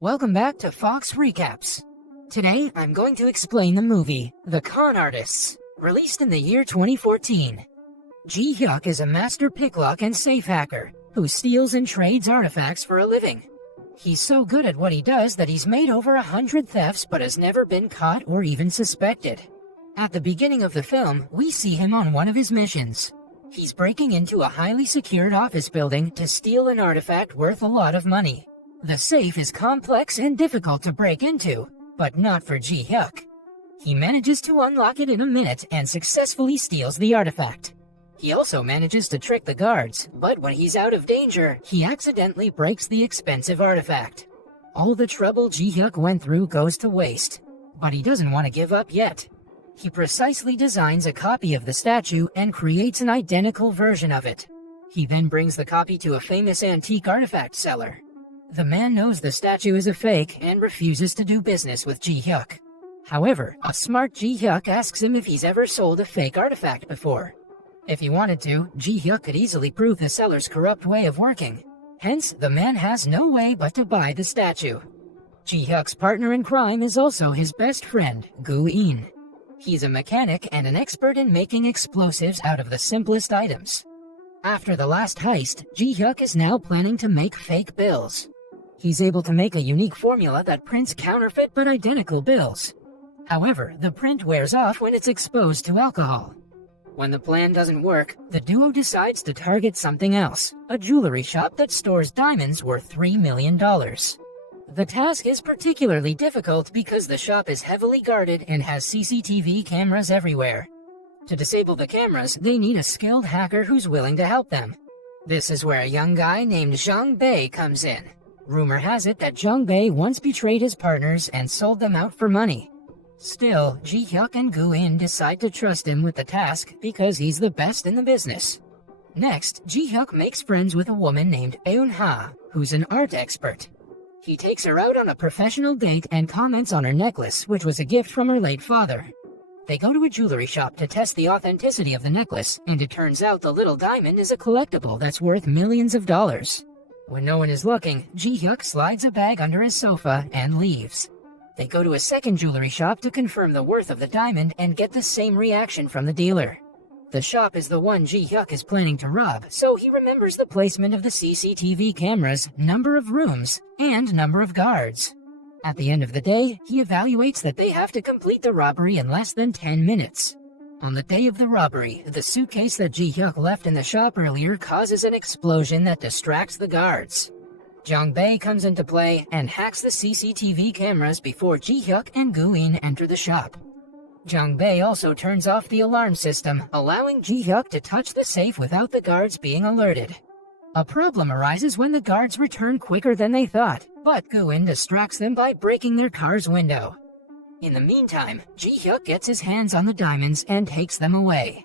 Welcome back to Fox Recaps. Today, I'm going to explain the movie, The Con Artists, released in the year 2014. Ji Hyuk is a master picklock and safe hacker who steals and trades artifacts for a living. He's so good at what he does that he's made over 100 thefts but has never been caught or even suspected. At the beginning of the film, we see him on one of his missions. He's breaking into a highly secured office building to steal an artifact worth a lot of money. The safe is complex and difficult to break into, but not for Ji Hyuk. He manages to unlock it in a minute and successfully steals the artifact. He also manages to trick the guards, but when he's out of danger, he accidentally breaks the expensive artifact. All the trouble Ji Hyuk went through goes to waste, but he doesn't want to give up yet. He precisely designs a copy of the statue and creates an identical version of it. He then brings the copy to a famous antique artifact seller. The man knows the statue is a fake and refuses to do business with Ji Hyuk. However, a smart Ji Hyuk asks him if he's ever sold a fake artifact before. If he wanted to, Ji Hyuk could easily prove the seller's corrupt way of working. Hence, the man has no way but to buy the statue. Ji Hyuk's partner in crime is also his best friend, Gu In. He's a mechanic and an expert in making explosives out of the simplest items. After the last heist, Ji Hyuk is now planning to make fake bills. He's able to make a unique formula that prints counterfeit but identical bills. However, the print wears off when it's exposed to alcohol. When the plan doesn't work, the duo decides to target something else, a jewelry shop that stores diamonds worth $3 million. The task is particularly difficult because the shop is heavily guarded and has CCTV cameras everywhere. To disable the cameras, they need a skilled hacker who's willing to help them. This is where a young guy named Zhang Bei comes in. Rumor has it that Zhang Bei once betrayed his partners and sold them out for money. Still, Ji Hyuk and Gu In decide to trust him with the task because he's the best in the business. Next, Ji Hyuk makes friends with a woman named Eun Ha, who's an art expert. He takes her out on a professional date and comments on her necklace, which was a gift from her late father. They go to a jewelry shop to test the authenticity of the necklace, and it turns out the little diamond is a collectible that's worth millions of dollars. When no one is looking, Ji Hyuk slides a bag under his sofa and leaves. They go to a second jewelry shop to confirm the worth of the diamond and get the same reaction from the dealer. The shop is the one Ji Hyuk is planning to rob, so he remembers the placement of the CCTV cameras, number of rooms, and number of guards. At the end of the day, he evaluates that they have to complete the robbery in less than 10 minutes. On the day of the robbery, the suitcase that Ji Hyuk left in the shop earlier causes an explosion that distracts the guards. Zhang Bei comes into play and hacks the CCTV cameras before Ji Hyuk and Gu In enter the shop. Zhang Bei also turns off the alarm system, allowing Ji Hyuk to touch the safe without the guards being alerted. A problem arises when the guards return quicker than they thought, but Gu In distracts them by breaking their car's window. In the meantime, Ji Hyuk gets his hands on the diamonds and takes them away.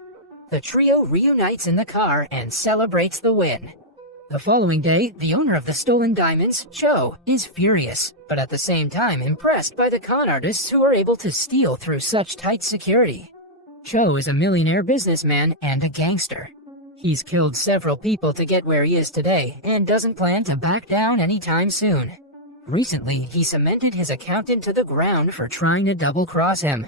The trio reunites in the car and celebrates the win. The following day, the owner of the stolen diamonds, Cho, is furious, but at the same time impressed by the con artists who are able to steal through such tight security. Cho is a millionaire businessman and a gangster. He's killed several people to get where he is today and doesn't plan to back down anytime soon. Recently, he cemented his accountant to the ground for trying to double-cross him.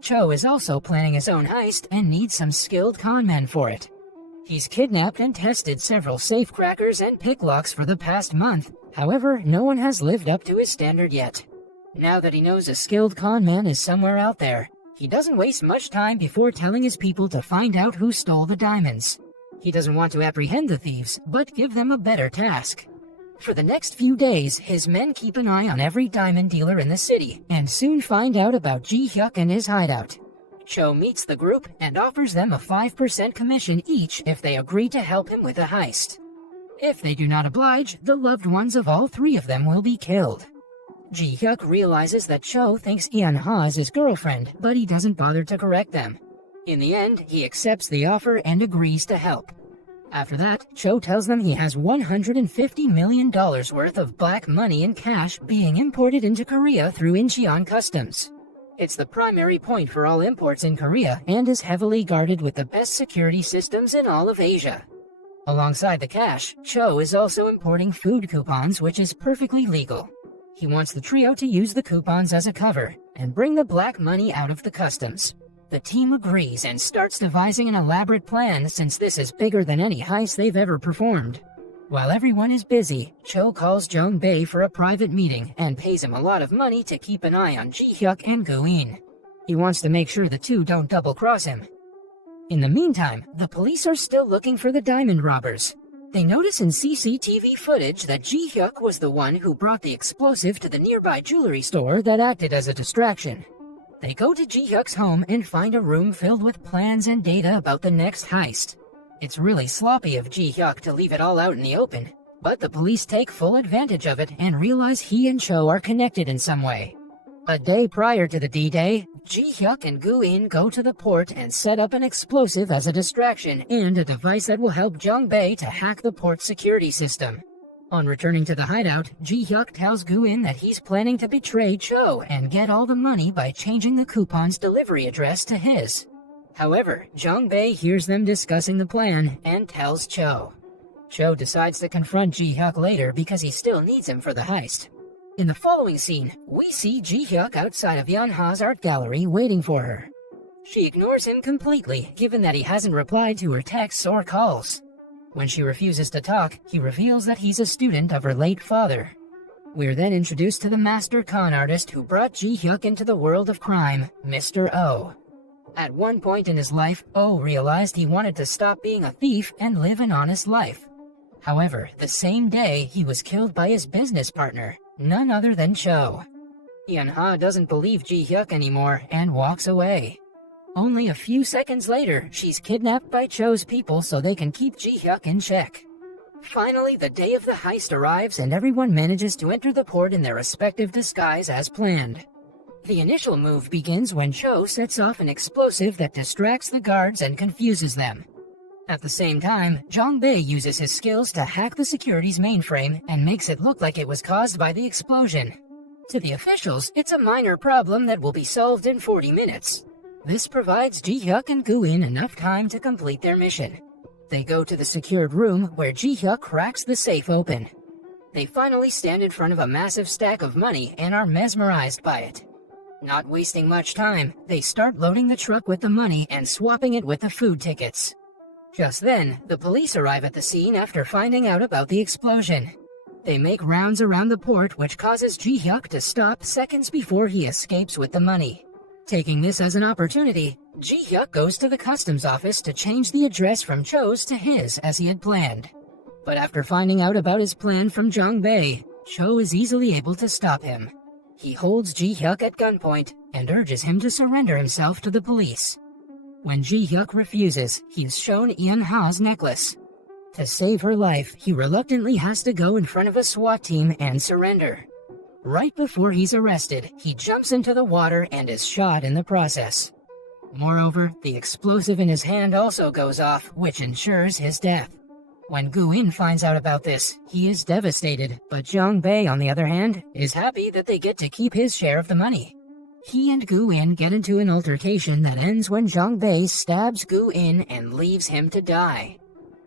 Cho is also planning his own heist and needs some skilled con men for it. He's kidnapped and tested several safecrackers and picklocks for the past month. However, no one has lived up to his standard yet. Now that he knows a skilled con man is somewhere out there, he doesn't waste much time before telling his people to find out who stole the diamonds. He doesn't want to apprehend the thieves, but give them a better task. For the next few days, his men keep an eye on every diamond dealer in the city, and soon find out about Ji Hyuk and his hideout. Cho meets the group and offers them a 5% commission each if they agree to help him with a heist. If they do not oblige, the loved ones of all three of them will be killed. Ji Hyuk realizes that Cho thinks Eun Ha is his girlfriend, but he doesn't bother to correct them. In the end, he accepts the offer and agrees to help. After that, Cho tells them he has $150 million worth of black money in cash being imported into Korea through Incheon Customs. It's the primary point for all imports in Korea and is heavily guarded with the best security systems in all of Asia. Alongside the cash, Cho is also importing food coupons, which is perfectly legal. He wants the trio to use the coupons as a cover and bring the black money out of the customs. The team agrees and starts devising an elaborate plan since this is bigger than any heist they've ever performed. While everyone is busy, Cho calls Jung Bae for a private meeting and pays him a lot of money to keep an eye on Ji-hyuk and Gu-in. He wants to make sure the two don't double-cross him. In the meantime, the police are still looking for the diamond robbers. They notice in CCTV footage that Ji-hyuk was the one who brought the explosive to the nearby jewelry store that acted as a distraction. They go to Ji-hyuk's home and find a room filled with plans and data about the next heist. It's really sloppy of Ji-hyuk to leave it all out in the open, but the police take full advantage of it and realize he and Cho are connected in some way. A day prior to the D-Day, Ji-hyuk and Gu-in go to the port and set up an explosive as a distraction and a device that will help Jung Bae to hack the port's security system. On returning to the hideout, Ji-hyuk tells Gu-in that he's planning to betray Cho and get all the money by changing the coupon's delivery address to his. However, Jung Bae hears them discussing the plan and tells Cho. Cho decides to confront Ji-hyuk later because he still needs him for the heist. In the following scene, we see Ji-hyuk outside of Yeonha's art gallery waiting for her. She ignores him completely, given that he hasn't replied to her texts or calls. When she refuses to talk, he reveals that he's a student of her late father. We're then introduced to the master con artist who brought Ji-hyuk into the world of crime, Mr. Oh. At one point in his life, Oh realized he wanted to stop being a thief and live an honest life. However, the same day, he was killed by his business partner, none other than Cho. Yeonha doesn't believe Ji-hyuk anymore and walks away. Only a few seconds later, she's kidnapped by Cho's people so they can keep Ji-hyuk in check. Finally, the day of the heist arrives and everyone manages to enter the port in their respective disguise as planned. The initial move begins when Cho sets off an explosive that distracts the guards and confuses them. At the same time, Jung Bae uses his skills to hack the security's mainframe and makes it look like it was caused by the explosion. To the officials, it's a minor problem that will be solved in 40 minutes. This provides Ji-hyuk and Gu-in enough time to complete their mission. They go to the secured room where Ji-hyuk cracks the safe open. They finally stand in front of a massive stack of money and are mesmerized by it. Not wasting much time, they start loading the truck with the money and swapping it with the food tickets. Just then, the police arrive at the scene after finding out about the explosion. They make rounds around the port, which causes Ji-hyuk to stop seconds before he escapes with the money. Taking this as an opportunity, Ji-hyuk goes to the customs office to change the address from Cho's to his as he had planned. But after finding out about his plan from Jung Bae, Cho is easily able to stop him. He holds Ji-hyuk at gunpoint and urges him to surrender himself to the police. When Ji-hyuk refuses, he is shown Yeonha's necklace. To save her life, he reluctantly has to go in front of a SWAT team and surrender. Right before he's arrested, he jumps into the water and is shot in the process. Moreover, the explosive in his hand also goes off, which ensures his death. When Gu-in finds out about this, he is devastated, but Jung Bae, on the other hand, is happy that they get to keep his share of the money. He and Gu-in get into an altercation that ends when Jung Bae stabs Gu-in and leaves him to die.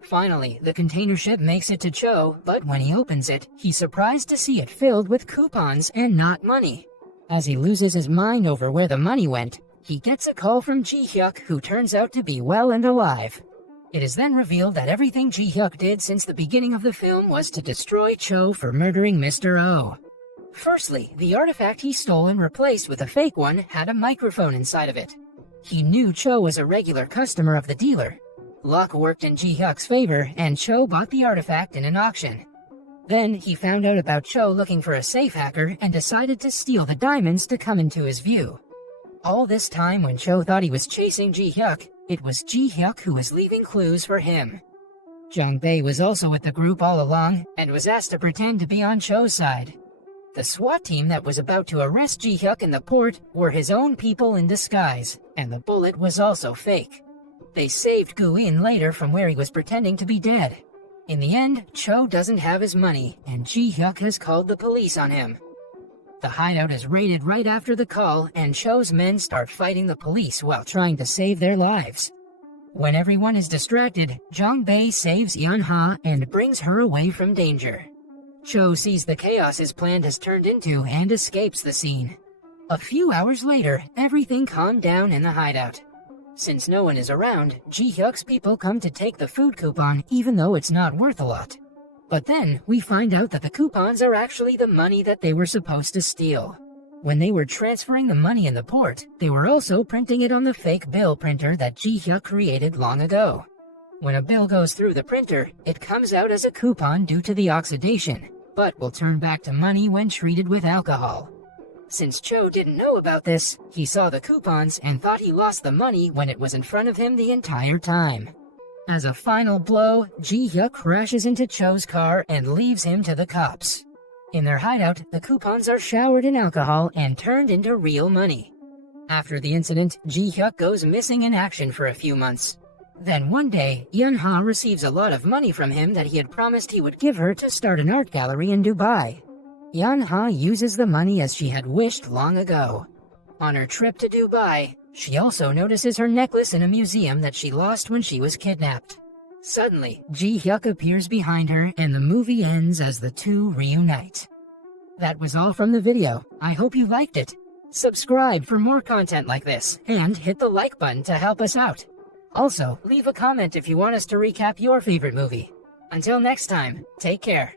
Finally, the container ship makes it to Cho, but when he opens it, he's surprised to see it filled with coupons and not money. As he loses his mind over where the money went, he gets a call from Ji-hyuk, who turns out to be well and alive. It is then revealed that everything Ji-hyuk did since the beginning of the film was to destroy Cho for murdering Mr. Oh. Firstly, the artifact he stole and replaced with a fake one had a microphone inside of it. He knew Cho was a regular customer of the dealer. Luck worked in Ji-hyuk's favor, and Cho bought the artifact in an auction. Then, he found out about Cho looking for a safe hacker and decided to steal the diamonds to come into his view. All this time when Cho thought he was chasing Ji-hyuk, it was Ji-hyuk who was leaving clues for him. Jung Bae was also with the group all along and was asked to pretend to be on Cho's side. The SWAT team that was about to arrest Ji-hyuk in the port were his own people in disguise, and the bullet was also fake. They saved Gu-in later from where he was pretending to be dead. In the end, Cho doesn't have his money, and Ji-hyuk has called the police on him. The hideout is raided right after the call, and Cho's men start fighting the police while trying to save their lives. When everyone is distracted, Jung Bae saves Yeonha and brings her away from danger. Cho sees the chaos his plan has turned into and escapes the scene. A few hours later, everything calmed down in the hideout. Since no one is around, Ji-hyuk's people come to take the food coupon even though it's not worth a lot. But then, we find out that the coupons are actually the money that they were supposed to steal. When they were transferring the money in the port, they were also printing it on the fake bill printer that Ji-hyuk created long ago. When a bill goes through the printer, it comes out as a coupon due to the oxidation, but will turn back to money when treated with alcohol. Since Cho didn't know about this, he saw the coupons and thought he lost the money when it was in front of him the entire time. As a final blow, Ji-hyuk crashes into Cho's car and leaves him to the cops. In their hideout, the coupons are showered in alcohol and turned into real money. After the incident, Ji-hyuk goes missing in action for a few months. Then one day, Yun-ha receives a lot of money from him that he had promised he would give her to start an art gallery in Dubai. Yun-ha uses the money as she had wished long ago. On her trip to Dubai, she also notices her necklace in a museum that she lost when she was kidnapped. Suddenly, Ji-hyuk appears behind her and the movie ends as the two reunite. That was all from the video. I hope you liked it. Subscribe for more content like this, and hit the like button to help us out. Also, leave a comment if you want us to recap your favorite movie. Until next time, take care.